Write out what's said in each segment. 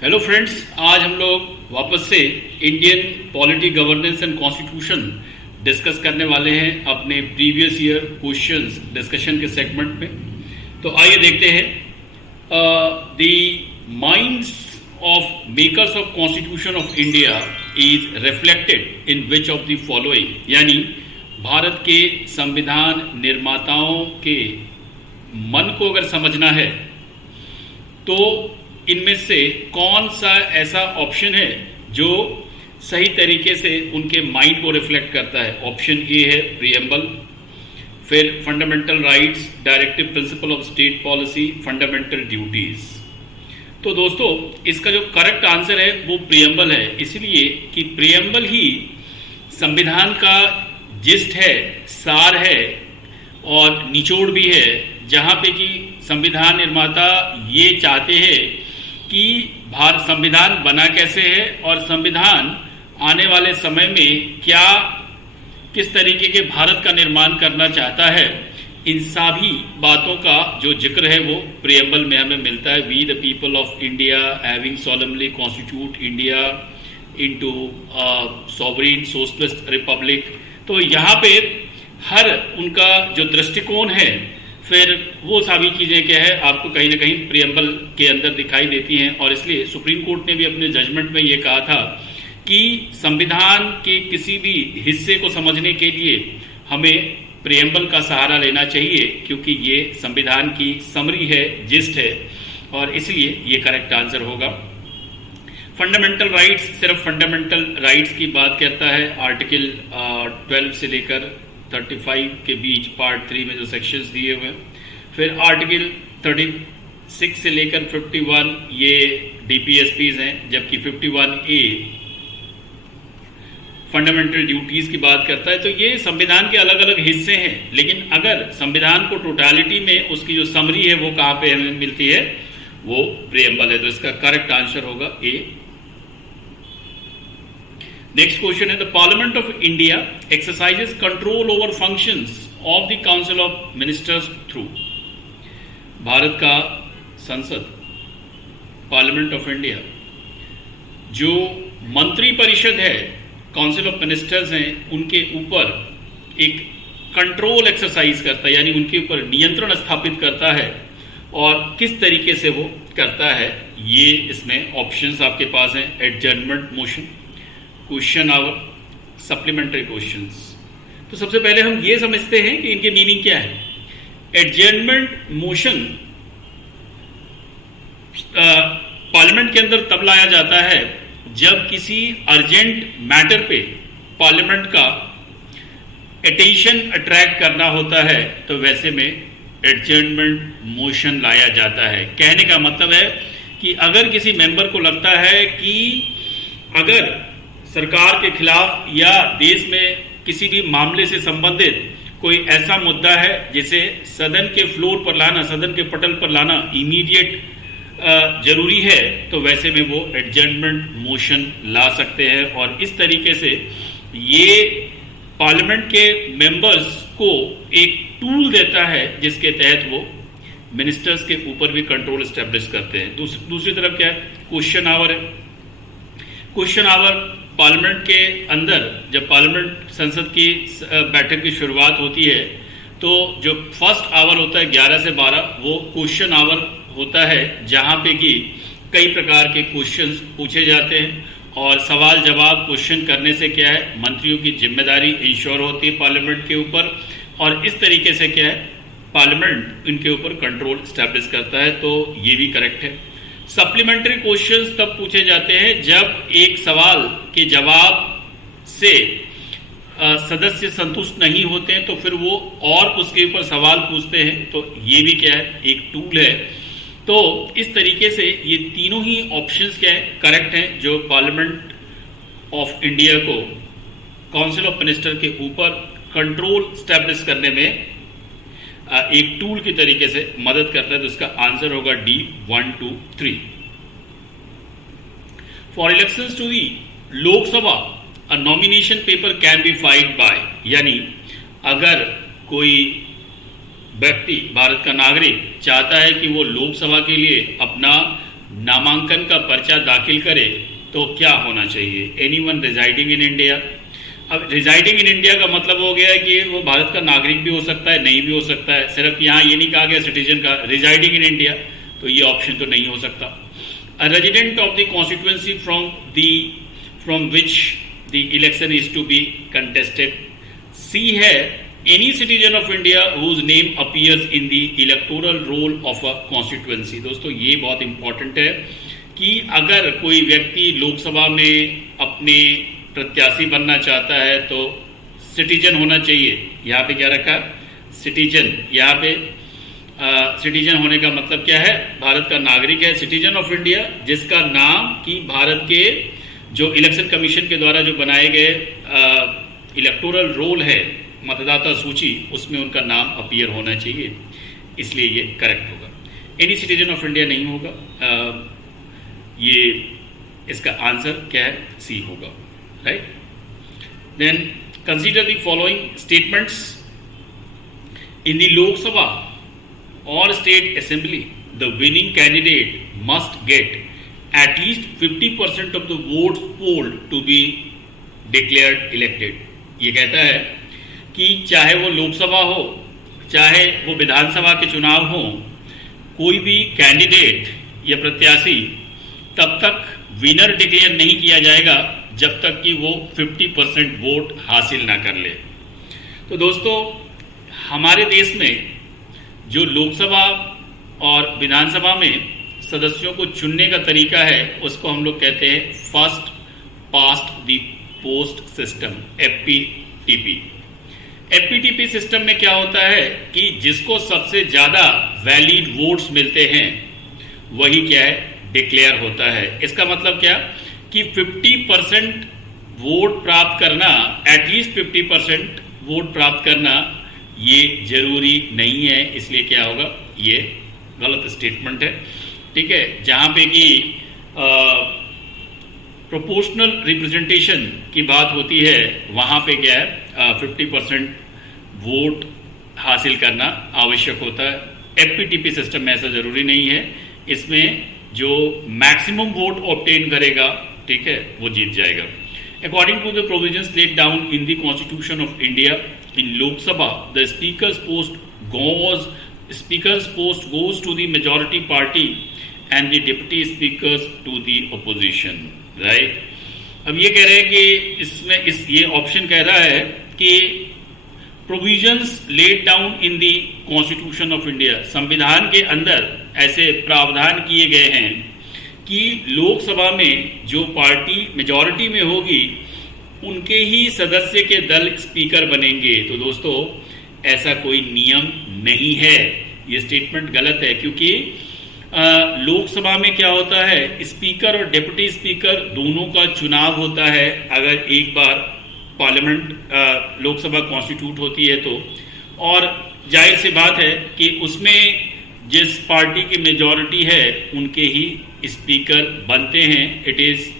Hello friends, आज हम लोग वापस से Indian polity governance and constitution discuss करने वाले हैं अपने प्रीवियस ईयर क्वेश्चंस डिस्कशन के सेगमेंट में। तो आइए देखते हैं the minds of makers of constitution of India is reflected in which of the following, यानी भारत के संविधान निर्माताओं के मन को अगर समझना है तो इनमें से कौन सा ऐसा ऑप्शन है जो सही तरीके से उनके माइंड को रिफ्लेक्ट करता है। ऑप्शन ए है प्रीएम्बल, फिर fundamental rights, directive principle of state policy, fundamental duties. तो दोस्तों, इसका जो करेक्ट आंसर है वो प्रीएम्बल है, इसलिए कि प्रीएम्बल ही संविधान का जिस्ट है, सार है और निचोड़ भी है, जहां पे कि संविधान निर्माता ये चाहते हैं कि भारत संविधान बना कैसे है और संविधान आने वाले समय में किस तरीके के भारत का निर्माण करना चाहता है। इन सभी बातों का जो जिक्र है वो प्रीएम्बल में हमें मिलता है। We the people of India having solemnly constitute India into sovereign socialist republic. तो यहाँ पे हर उनका जो दृष्टिकोण है, फिर वो सभी चीज़ें क्या है आपको कहीं ना कहीं प्रीएम्बल के अंदर दिखाई देती हैं। और इसलिए सुप्रीम कोर्ट ने भी अपने जजमेंट में ये कहा था कि संविधान के किसी भी हिस्से को समझने के लिए हमें प्रीएम्बल का सहारा लेना चाहिए, क्योंकि ये संविधान की समरी है, जिस्ट है, और इसलिए ये करेक्ट आंसर होगा। फंडामेंटल राइट्स सिर्फ फंडामेंटल राइट्स की बात करता है। आर्टिकल 12 से लेकर 35 के बीच पार्ट 3 में जो सेक्शंस दिए हुए हैं। फिर आर्टिकल 36 से लेकर 51 ये डीपीएसपीज हैं, जबकि 51A फंडामेंटल ड्यूटीज की बात करता है। तो ये संविधान के अलग अलग हिस्से हैं, लेकिन अगर संविधान को टोटालिटी में उसकी जो समरी है वो कहाँ पे हमें मिलती है, वो प्रीएम्बल है। तो इसका करेक्ट आंसर होगा ए। नेक्स्ट क्वेश्चन है, the parliament of India exercises control over functions of the council of ministers through. Bharat का संसद, पार्लियामेंट ऑफ इंडिया, जो मंत्री परिषद है, काउंसिल ऑफ मिनिस्टर्स हैं, उनके ऊपर एक कंट्रोल एक्सरसाइज करता है, यानी उनके ऊपर नियंत्रण स्थापित करता है। और किस तरीके से वो करता है, ये इसमें ऑप्शंस आपके पास हैं। Adjournment motion, question hour, supplementary questions. तो सबसे पहले हम ये समझते हैं कि इनके मीनिंग क्या है। एडजर्नमेंट मोशन पार्लियामेंट के अंदर तब लाया जाता है जब किसी अर्जेंट मैटर पे पार्लियामेंट का अटेंशन अट्रैक्ट करना होता है, तो वैसे में एडजर्नमेंट मोशन लाया जाता है। कहने का मतलब है कि अगर किसी मेंबर को लगता है कि अगर सरकार के खिलाफ या देश में किसी भी मामले से संबंधित कोई ऐसा मुद्दा है जिसे सदन के फ्लोर पर लाना, सदन के पटल पर लाना इमीडिएट जरूरी है, तो वैसे में वो एडजर्नमेंट मोशन ला सकते हैं। और इस तरीके से ये पार्लियामेंट के मेंबर्स को एक टूल देता है जिसके तहत वो मिनिस्टर्स के ऊपर भी कंट्रोल एस्टेब्लिश करते हैं। दूसरी तरफ क्या है, क्वेश्चन आवर है। क्वेश्चन आवर पार्लियामेंट के अंदर जब पार्लियामेंट संसद की बैठक की शुरुआत होती है, तो जो फर्स्ट आवर होता है 11 से 12, वो क्वेश्चन आवर होता है, जहां पे कि कई प्रकार के क्वेश्चंस पूछे जाते हैं। और सवाल जवाब क्वेश्चन करने से क्या है, मंत्रियों की जिम्मेदारी इंश्योर होती है पार्लियामेंट के ऊपर, और इस तरीके से क्या है, पार्लियामेंट इनके ऊपर कंट्रोल स्टैब्लिश करता है। तो ये भी करेक्ट है। सप्लीमेंट्री क्वेश्चंस तब पूछे जाते हैं जब एक सवाल के जवाब से सदस्य संतुष्ट नहीं होते हैं, तो फिर वो और उसके ऊपर सवाल पूछते हैं। तो ये भी क्या है, एक टूल है। तो इस तरीके से ये तीनों ही ऑप्शंस क्या है, करेक्ट हैं, जो पार्लियामेंट ऑफ इंडिया को काउंसिल ऑफ मिनिस्टर के ऊपर कंट्रोल स्टैब्लिश करने में एक टूल की तरीके से मदद करता है। तो इसका आंसर होगा D 1, 2, 3। For elections to the Lok Sabha a nomination paper can be filed by, यानी अगर कोई व्यक्ति, भारत का नागरिक चाहता है कि वो लोकसभा के लिए अपना नामांकन का पर्चा दाखिल करे तो क्या होना चाहिए? Anyone residing in India. अब रिजाइडिंग इन इंडिया का मतलब हो गया है कि वो भारत का नागरिक भी हो सकता है, नहीं भी हो सकता है। सिर्फ यहाँ ये नहीं कहा गया सिटीजन का, रिजाइडिंग इन इंडिया, तो ये ऑप्शन तो नहीं हो सकता। A resident of the constituency from which the election is to be contested. C है any citizen of India whose name appears in the electoral roll of a constituency. दोस्तों ये बहुत इंपॉर्टेंट है कि अगर कोई व्यक्ति लोकसभा में अपने प्रत्याशी बनना चाहता है तो सिटीजन होना चाहिए। यहाँ पे क्या रखा? सिटीजन। यहाँ पे सिटीजन होने का मतलब क्या है? भारत का नागरिक है, सिटीजन ऑफ इंडिया, जिसका नाम कि भारत के जो इलेक्शन कमीशन के द्वारा जो बनाए गए इलेक्टोरल रोल है, मतदाता सूची, उसमें उनका नाम अपीयर होना चाहिए, इसलिए ये करेक्ट होगा। एनी सिटीजन ऑफ इंडिया नहीं होगा। ये इसका आंसर क्या है? सी होगा, right. Then consider the following statements. In the Lok Sabha और state assembly the winning candidate must get at least 50% of the votes polled to be declared elected। ये कहता है कि चाहे वो लोकसभा हो, चाहे वो विधानसभा के चुनाव हो, कोई भी कैंडिडेट या प्रत्याशी तब तक विनर डिक्लेयर नहीं किया जाएगा जब तक कि वो 50% वोट हासिल ना कर ले। तो दोस्तों हमारे देश में जो लोकसभा और विधानसभा में सदस्यों को चुनने का तरीका है उसको हम लोग कहते हैं first past the post system, FPTP. FPTP system में क्या होता है कि जिसको सबसे ज्यादा वैलिड वोट्स मिलते हैं वही क्या है? डिक्लेयर होता है। इसका मतलब क्या कि 50% वोट प्राप्त करना, एटलीस्ट 50% वोट प्राप्त करना ये जरूरी नहीं है, इसलिए क्या होगा? ये गलत स्टेटमेंट है, ठीक है। जहां पे कि प्रोपोर्शनल रिप्रेजेंटेशन की बात होती है वहां पे क्या है? 50% वोट हासिल करना आवश्यक होता है। एफपीटीपी सिस्टम में ऐसा जरूरी नहीं है, इसमें जो मैक्सिमम वोट ऑब्टेन करेगा, ठीक है, वो जीत जाएगा। According to the provisions laid down in the Constitution of India, in Lok Sabha the speakers post goes to the majority party and the deputy speakers to the opposition, right। अब ये कह रहे हैं कि इसमें ये ऑप्शन कह रहा है कि provisions laid down in the Constitution of India, संविधान के अंदर ऐसे प्रावधान किए गए हैं कि लोकसभा में जो पार्टी मेजॉरिटी में होगी उनके ही सदस्य के दल स्पीकर बनेंगे। तो दोस्तों ऐसा कोई नियम नहीं है, ये स्टेटमेंट गलत है, क्योंकि लोकसभा में क्या होता है? स्पीकर और डेप्यूटी स्पीकर दोनों का चुनाव होता है अगर एक बार पार्लियामेंट लोकसभा कॉन्स्टिट्यूट होती है तो। और जाहिर सी बात है कि उसमें जिस पार्टी की मेजॉरिटी है उनके ही स्पीकर बनते हैं। It is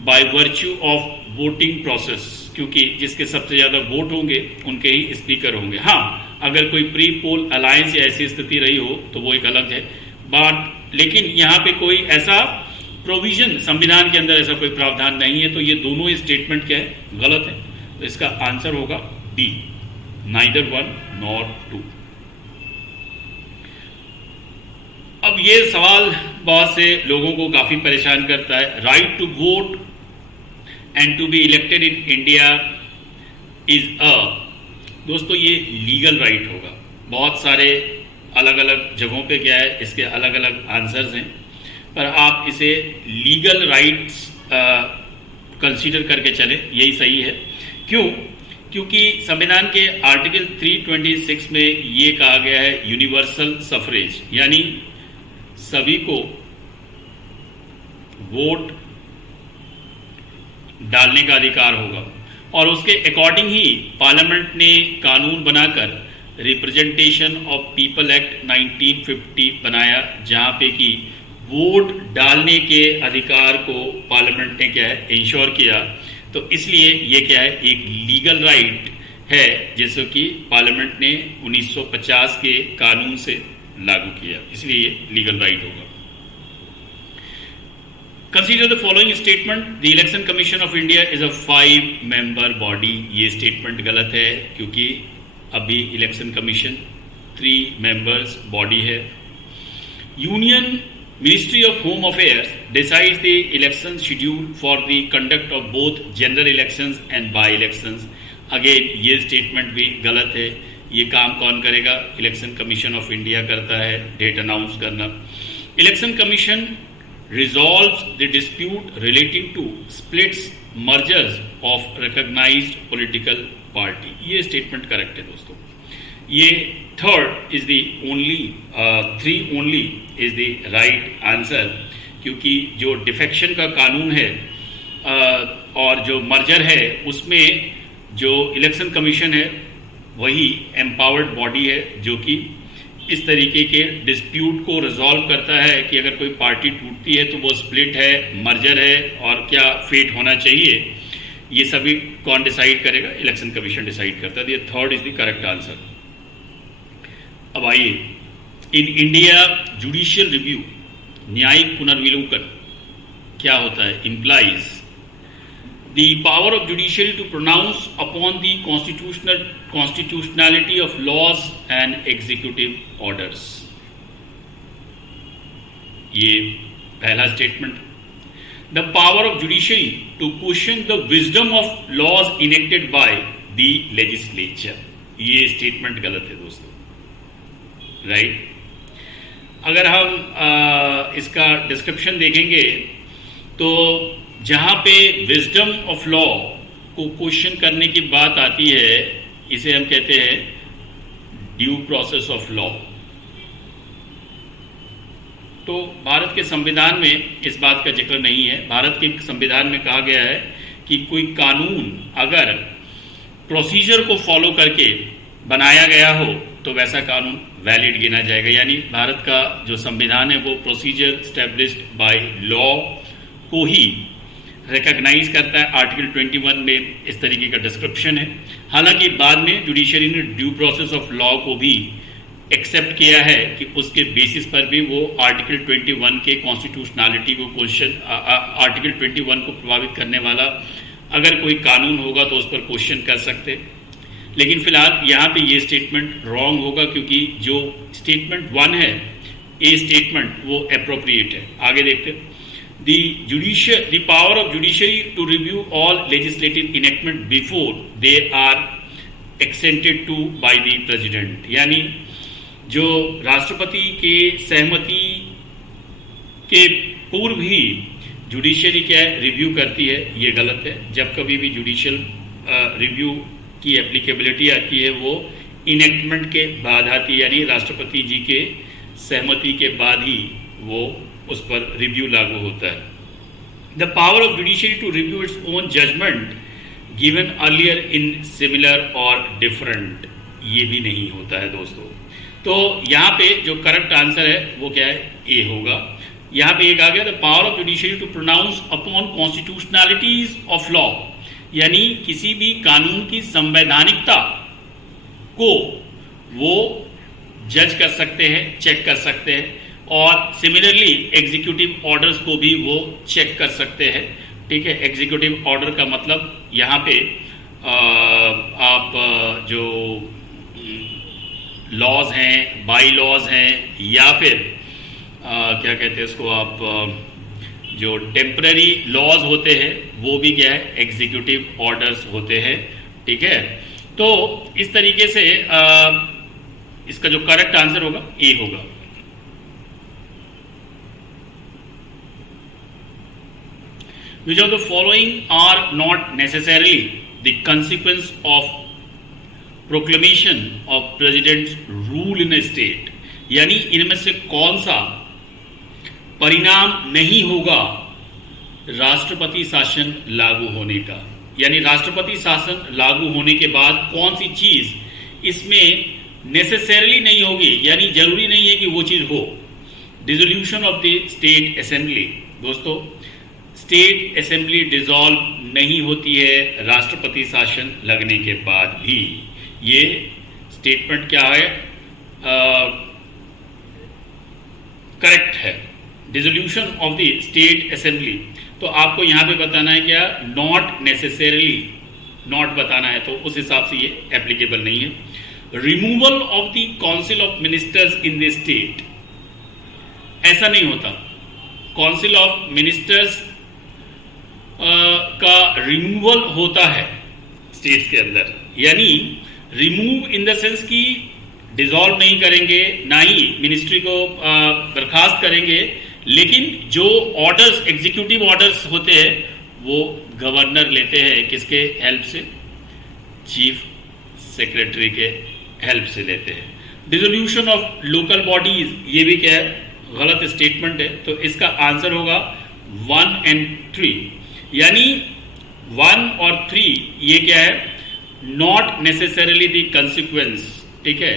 by virtue of voting process, क्योंकि जिसके सबसे ज्यादा वोट होंगे उनके ही स्पीकर होंगे। हाँ, अगर कोई प्री पोल अलायंस या ऐसी स्थिति रही हो तो वो एक अलग है बात, लेकिन यहाँ पे कोई ऐसा प्रोविजन संविधान के अंदर ऐसा कोई प्रावधान नहीं है। तो ये दोनों ही स्टेटमेंट क्या है? गलत है। तो इसका आंसर होगा D, neither one nor two. अब ये सवाल बहुत से लोगों को काफी परेशान करता है। Right to vote and to be elected in India is दोस्तों ये लीगल राइट होगा। बहुत सारे अलग अलग जगहों पे क्या है, इसके अलग अलग आंसर्स हैं, पर आप इसे लीगल राइट्स कंसीडर करके चले, यही सही है। क्यों? क्योंकि संविधान के आर्टिकल 326 में ये कहा गया है यूनिवर्सल सफरेज, यानी सभी को वोट डालने का अधिकार होगा। और उसके अकॉर्डिंग ही पार्लियामेंट ने कानून बनाकर रिप्रेजेंटेशन ऑफ पीपल एक्ट 1950 बनाया, जहां पे कि वोट डालने के अधिकार को पार्लियामेंट ने क्या है? इंश्योर किया। तो इसलिए ये क्या है? एक लीगल राइट है जिसको कि पार्लियामेंट ने 1950 के कानून से लागू किया, इसलिए ये लीगल राइट होगा। Consider the following statement, the election commission of India is a 5-member body. ये स्टेटमेंट गलत है क्योंकि अभी इलेक्शन कमीशन 3 members बॉडी है। Union ministry of home affairs decides the election schedule for the conduct of both general elections and by elections. Again ये statement भी गलत है। ये काम कौन करेगा? इलेक्शन कमीशन ऑफ इंडिया करता है, डेट अनाउंस करना। Election commission resolves the dispute relating to splits, mergers of recognized political party। ये स्टेटमेंट करेक्ट है दोस्तों। ये third is the only 3 only is the right answer, क्योंकि जो डिफेक्शन का कानून है और जो मर्जर है उसमें जो इलेक्शन कमीशन है वही एम्पावर्ड बॉडी है जो कि इस तरीके के डिस्प्यूट को रिजॉल्व करता है कि अगर कोई पार्टी टूटती है तो वो स्प्लिट है, मर्जर है और क्या फेट होना चाहिए, ये सभी कौन डिसाइड करेगा? इलेक्शन कमीशन डिसाइड करता है। ये third is the correct answer. अब आइए, इन इंडिया जुडिशियल रिव्यू, न्यायिक पुनर्विलोकन क्या होता है? Implies the power of judiciary to pronounce upon the constitutionality of laws and executive orders। ये पहला statement. the power of judiciary to question the wisdom of laws enacted by the legislature। ये statement गलत है दोस्तों, right. अगर हम इसका description देखेंगे तो जहाँ पे विजडम ऑफ लॉ को क्वेश्चन करने की बात आती है, इसे हम कहते हैं ड्यू प्रोसेस ऑफ लॉ। तो भारत के संविधान में इस बात का जिक्र नहीं है। भारत के संविधान में कहा गया है कि कोई कानून अगर प्रोसीजर को फॉलो करके बनाया गया हो तो वैसा कानून वैलिड गिना जाएगा। यानी भारत का जो संविधान है वो प्रोसीजर स्टैब्लिश्ड बाय लॉ को ही रिकॉग्नाइज करता है। आर्टिकल 21 में इस तरीके का डिस्क्रिप्शन है। हालांकि बाद में जुडिशरी ने ड्यू प्रोसेस ऑफ लॉ को भी एक्सेप्ट किया है कि उसके बेसिस पर भी वो आर्टिकल 21 के कॉन्स्टिट्यूशनलिटी को क्वेश्चन, आर्टिकल 21 को प्रभावित करने वाला अगर कोई कानून होगा तो उस पर क्वेश्चन कर सकते। लेकिन फिलहाल यहाँ पे ये स्टेटमेंट रॉन्ग होगा क्योंकि जो स्टेटमेंट 1 है, ए स्टेटमेंट, वो अप्रोप्रिएट है। आगे देखते हैं। The power of judiciary to review all legislative enactment before they are exsented to by the president। यानी जो राष्ट्रपति के सहमति के पूर्व ही जुडिशरी क्या है, रिव्यू करती है, ये गलत है। जब कभी भी जुडिशियल रिव्यू की एप्लीकेबिलिटी आती है वो इनेक्टमेंट के बाद आती है, यानी राष्ट्रपति जी के सहमति के बाद ही वो उस पर रिव्यू लागू होता है। The power of judiciary to review its own judgement given earlier in similar और डिफरेंट, ये भी नहीं होता है दोस्तों। तो यहाँ पे जो करेक्ट आंसर है वो क्या है? ए होगा। यहाँ पे एक आ गया, the power of judiciary to pronounce upon constitutionalities of law, यानी किसी भी कानून की संवैधानिकता को वो जज कर सकते हैं, चेक कर सकते हैं, और सिमिलरली एग्जीक्यूटिव ऑर्डर्स को भी वो चेक कर सकते हैं। ठीक है, एग्जीक्यूटिव ऑर्डर का मतलब यहाँ पे आप जो लॉज हैं, बाई लॉज हैं, या फिर क्या कहते हैं इसको आप, जो टेम्पररी लॉज होते हैं वो भी क्या है, एग्जीक्यूटिव ऑर्डर्स होते हैं। ठीक है, तो इस तरीके से इसका जो करेक्ट आंसर होगा ए होगा। Which of the following are not necessarily the consequence of proclamation of president's rule in a state? यानी इनमें से कौन सा परिणाम नहीं होगा राष्ट्रपति शासन लागू होने का? यानी राष्ट्रपति शासन लागू होने के बाद कौन सी चीज इसमें नेसेसरली नहीं होगी, यानी जरूरी नहीं है कि वो चीज हो? Dissolution of the state assembly. दोस्तों, स्टेट असेंबली डिसॉल्व नहीं होती है राष्ट्रपति शासन लगने के बाद भी। ये स्टेटमेंट क्या है? करेक्ट है। Dissolution of the state assembly, तो आपको यहाँ पे बताना है क्या, नॉट नेसेसरली, नॉट बताना है, तो उस हिसाब से ये एप्लीकेबल नहीं है। Removal of the council of ministers in the state, ऐसा नहीं होता। काउंसिल ऑफ मिनिस्टर्स का रिमूवल होता है स्टेट्स के अंदर, यानी रिमूव इन द सेंस की डिसॉल्व नहीं करेंगे, ना ही मिनिस्ट्री को बर्खास्त करेंगे, लेकिन जो ऑर्डर्स, एग्जीक्यूटिव ऑर्डर्स होते हैं वो गवर्नर लेते हैं, किसके हेल्प से, चीफ सेक्रेटरी के हेल्प से लेते हैं। डिसोल्यूशन ऑफ लोकल बॉडीज, ये भी क्या है, गलत स्टेटमेंट है, तो इसका आंसर होगा 1 और 3, यानी 1 और 3 ये क्या है, नॉट नेसेसरली द कंसिक्वेंस, ठीक है,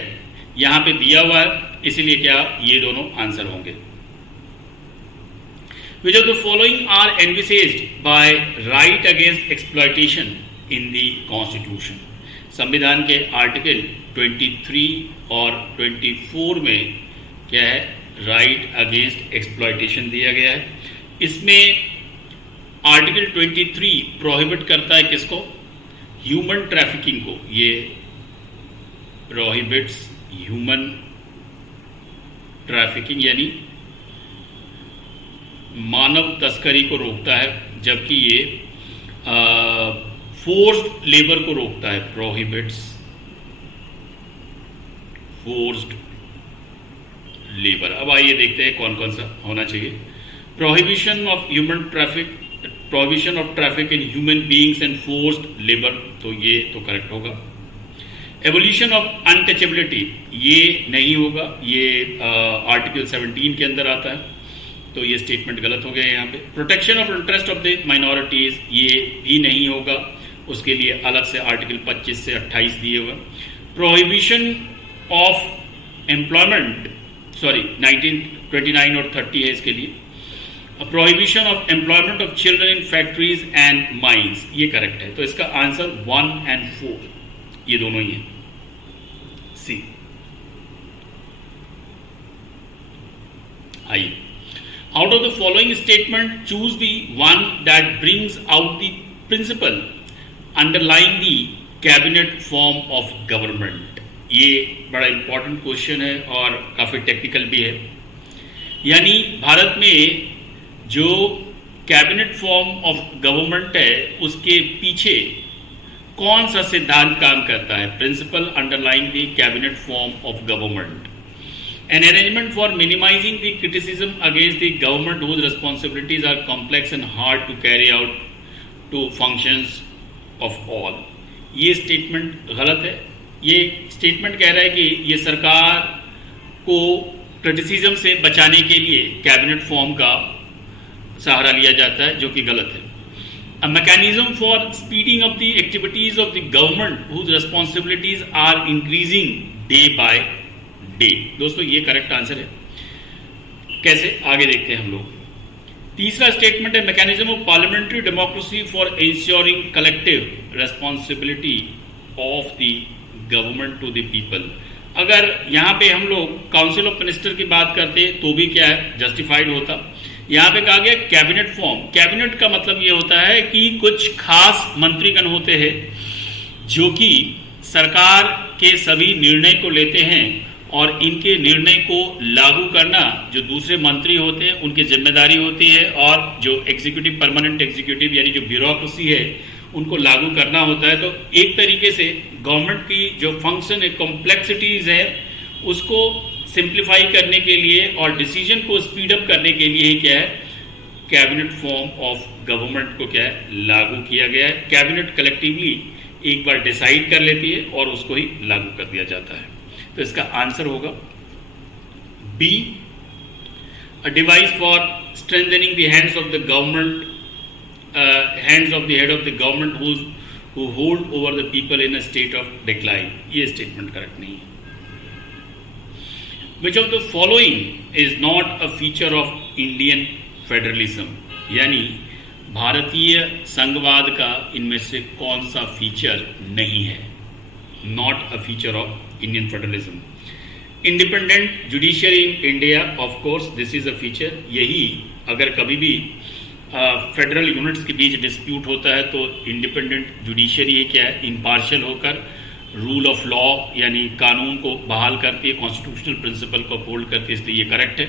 यहां पे दिया हुआ है, इसीलिए क्या ये दोनों आंसर होंगे। Which of the following are envisaged by right against exploitation in the Constitution? संविधान के आर्टिकल 23 और 24 में क्या है, राइट अगेंस्ट एक्सप्लॉयटेशन दिया गया है। इसमें आर्टिकल 23 प्रोहिबिट करता है किसको, ह्यूमन ट्रैफिकिंग को, ये प्रोहिबिट्स ह्यूमन ट्रैफिकिंग यानी मानव तस्करी को रोकता है, जबकि ये फोर्स्ड लेबर को रोकता है, प्रोहिबिट्स फोर्स्ड लेबर। अब आइए देखते हैं कौन कौन सा होना चाहिए। Prohibition of human traffic, prohibition of traffic in human beings and forced labour, तो ये तो करेक्ट होगा। एवोल्यूशन ऑफ अनटचेबिलिटी, ये नहीं होगा, ये आर्टिकल 17 के अंदर आता है, तो ये स्टेटमेंट गलत हो गया यहाँ पे। Protection of interest of the minorities, ये भी नहीं होगा, उसके लिए अलग से आर्टिकल 25 से 28 दिए हुए। प्रोहिबिशन ऑफ एम्प्लॉयमेंट, सॉरी 1929 और 30 है इसके लिए। Prohibition of employment of children in factories and mines, ये करेक्ट है, तो इसका आंसर 1 और 4 ये दोनों ही है, सी। आइए, out of the following statement choose the one that brings out the principle underlying the cabinet form of government। ये बड़ा इंपॉर्टेंट क्वेश्चन है और काफी टेक्निकल भी है, यानी भारत में जो कैबिनेट फॉर्म ऑफ गवर्नमेंट है उसके पीछे कौन सा सिद्धांत काम करता है, principle underlying the cabinet form of government. An arrangement for minimizing the criticism against the government whose responsibilities are complex and hard to carry out to functions of all। ये स्टेटमेंट गलत है। ये स्टेटमेंट कह रहा है कि ये सरकार को क्रिटिसिज्म से बचाने के लिए कैबिनेट फॉर्म का सहारा लिया जाता है, जो कि गलत है। A mechanism for speeding up the activities of the government whose responsibilities are increasing day by day। दोस्तों ये करेक्ट आंसर है, कैसे आगे देखते हैं हम लोग। तीसरा स्टेटमेंट है mechanism of parliamentary democracy for ensuring collective responsibility of the government to the people. अगर यहाँ पे हम लोग काउंसिल ऑफ मिनिस्टर की बात करते तो भी क्या है, जस्टिफाइड होता। यहाँ पे कहा गया कैबिनेट फॉर्म, कैबिनेट का मतलब ये होता है कि कुछ खास मंत्रीगण होते हैं जो कि सरकार के सभी निर्णय को लेते हैं और इनके निर्णय को लागू करना जो दूसरे मंत्री होते हैं उनकी जिम्मेदारी होती है, और जो एग्जीक्यूटिव, परमानेंट एग्जीक्यूटिव यानी जो ब्यूरोक्रेसी है उनको लागू करना होता है। तो एक तरीके से गवर्नमेंट की जो फंक्शन है, कॉम्प्लेक्सिटीज है, उसको सिंप्लीफाई करने के लिए और डिसीजन को स्पीड अप करने के लिए क्या है, कैबिनेट फॉर्म ऑफ गवर्नमेंट को क्या है, लागू किया गया है। कैबिनेट कलेक्टिवली एक बार डिसाइड कर लेती है और उसको ही लागू कर दिया जाता है। तो इसका आंसर होगा B, a device for strengthening the hands of the government, hands of the head of the government who hold over the people in a state of decline. ये स्टेटमेंट करेक्ट नहीं है। Which of the following is not a feature of Indian federalism, यानी भारतीय संघवाद का इनमें से कौन सा फीचर नहीं है, not a feature of Indian federalism. Independent judiciary in India, of course this is a feature. यही अगर कभी भी फेडरल यूनिट्स के बीच डिस्प्यूट होता है तो इंडिपेंडेंट जुडिशरी है क्या है, इम्पार्शियल होकर रूल ऑफ लॉ यानी कानून को बहाल करती है, कॉन्स्टिट्यूशनल प्रिंसिपल को अपहोल्ड करती है, इसलिए ये करेक्ट है।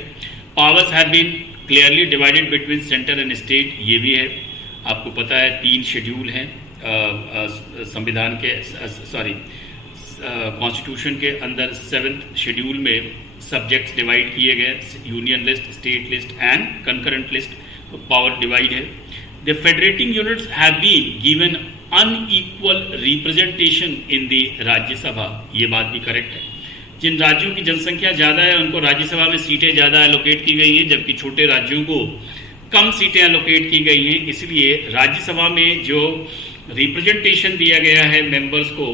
Powers have been clearly divided between centre and state, ये भी है। आपको पता है 3 शेड्यूल हैं संविधान के, सॉरी कॉन्स्टिट्यूशन के अंदर 7th शेड्यूल में सब्जेक्ट्स डिवाइड किए गए, union list, state list and concurrent list, power divide है। The federating units have been given unequal representation in the Rajya Sabha, ये बात भी करेक्ट है। जिन राज्यों की जनसंख्या ज़्यादा है उनको राज्यसभा में सीटें ज़्यादा एलोकेट की गई हैं, जबकि छोटे राज्यों को कम सीटें एलोकेट की गई हैं। इसलिए राज्यसभा में जो रिप्रेजेंटेशन दिया गया है मेंबर्स को,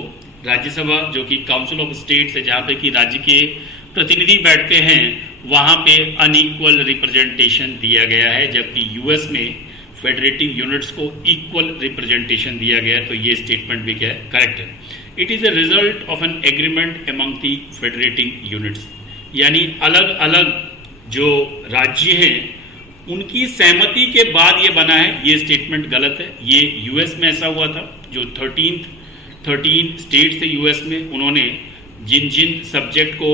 राज्यसभा जो कि काउंसिल ऑफ स्टेट्स है जहाँ पे कि राज्य के प्रतिनिधि बैठते हैं, वहाँ पे अनइक्वल रिप्रेजेंटेशन दिया गया है, जबकि यूएस में फेडरेटिंग यूनिट्स को इक्वल रिप्रेजेंटेशन दिया गया है। तो ये स्टेटमेंट भी क्या है, करेक्ट है। It is a result of an agreement among the federating units, यानी अलग अलग जो राज्य हैं उनकी सहमति के बाद ये बना है, ये स्टेटमेंट गलत है। ये यूएस में ऐसा हुआ था, जो 13 स्टेट्स थे यूएस में, उन्होंने जिन जिन सब्जेक्ट को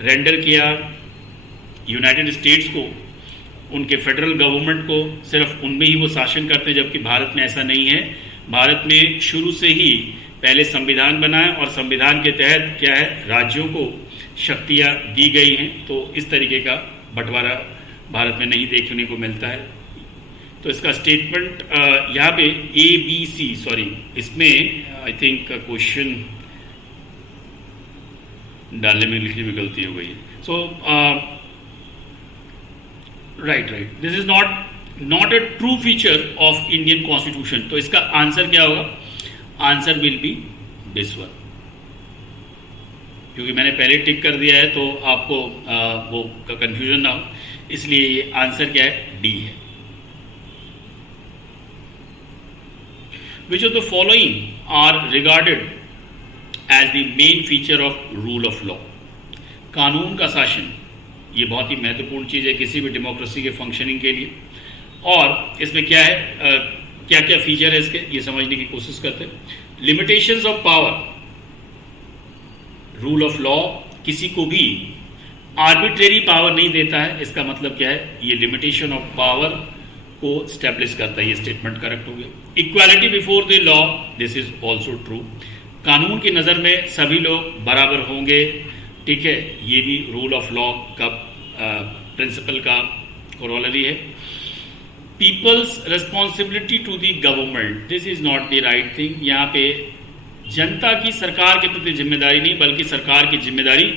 रेंडर किया यूनाइटेड स्टेट्स को, उनके फेडरल गवर्नमेंट को, सिर्फ उनमें ही वो शासन करते हैं, जबकि भारत में ऐसा नहीं है। भारत में शुरू से ही पहले संविधान बना है और संविधान के तहत क्या है, राज्यों को शक्तियाँ दी गई हैं। तो इस तरीके का बंटवारा भारत में नहीं देखने को मिलता है। तो इसका स्टेटमेंट यहाँ पे ABC, सॉरी इसमें आई थिंक क्वेश्चन डालने में लिखने में गलती हो गई है। So right, this is not a true feature of Indian constitution. तो इसका आंसर क्या होगा, answer will be this one, क्योंकि मैंने पहले टिक कर दिया है तो आपको वो कंफ्यूजन ना हो, इसलिए ये आंसर क्या है, डी है। Which of the following are regarded as the main feature of rule of law. कानून का शासन ये बहुत ही महत्वपूर्ण चीज़ है किसी भी डेमोक्रेसी के फंक्शनिंग के लिए। और इसमें क्या है, क्या क्या फीचर है इसके, ये समझने की कोशिश करते हैं। Limitations of power, rule of law किसी को भी आर्बिट्रेरी पावर नहीं देता है। इसका मतलब क्या है, ये लिमिटेशन ऑफ पावर को स्टैब्लिश करता है। ये स्टेटमेंट करेक्ट हो गया। Equality before the law, this is also true. कानून की नज़र में सभी लोग बराबर होंगे, ठीक है, ये भी रूल ऑफ लॉ का प्रिंसिपल का कोरोलरी है। People's responsibility to the government, this is not the right thing. यहाँ पे जनता की सरकार के प्रति जिम्मेदारी नहीं, बल्कि सरकार की जिम्मेदारी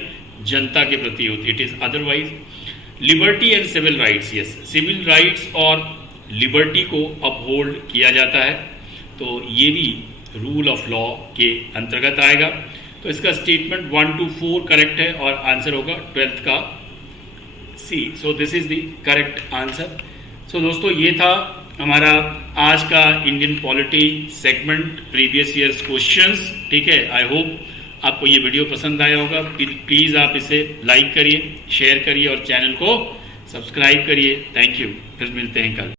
जनता के प्रति होती है। It is otherwise. Liberty and civil rights, yes, civil rights और लिबर्टी को अपहोल्ड किया जाता है, तो ये भी रूल ऑफ लॉ के अंतर्गत आएगा। तो इसका स्टेटमेंट 1 to 4 करेक्ट है और आंसर होगा 12th का C. So this is the correct answer. So दोस्तों, ये था हमारा आज का Indian polity segment previous years questions, ठीक है। आई होप आपको ये वीडियो पसंद आया होगा। प्लीज़ आप इसे लाइक करिए, शेयर करिए और चैनल को सब्सक्राइब करिए। थैंक यू, फिर मिलते हैं कल।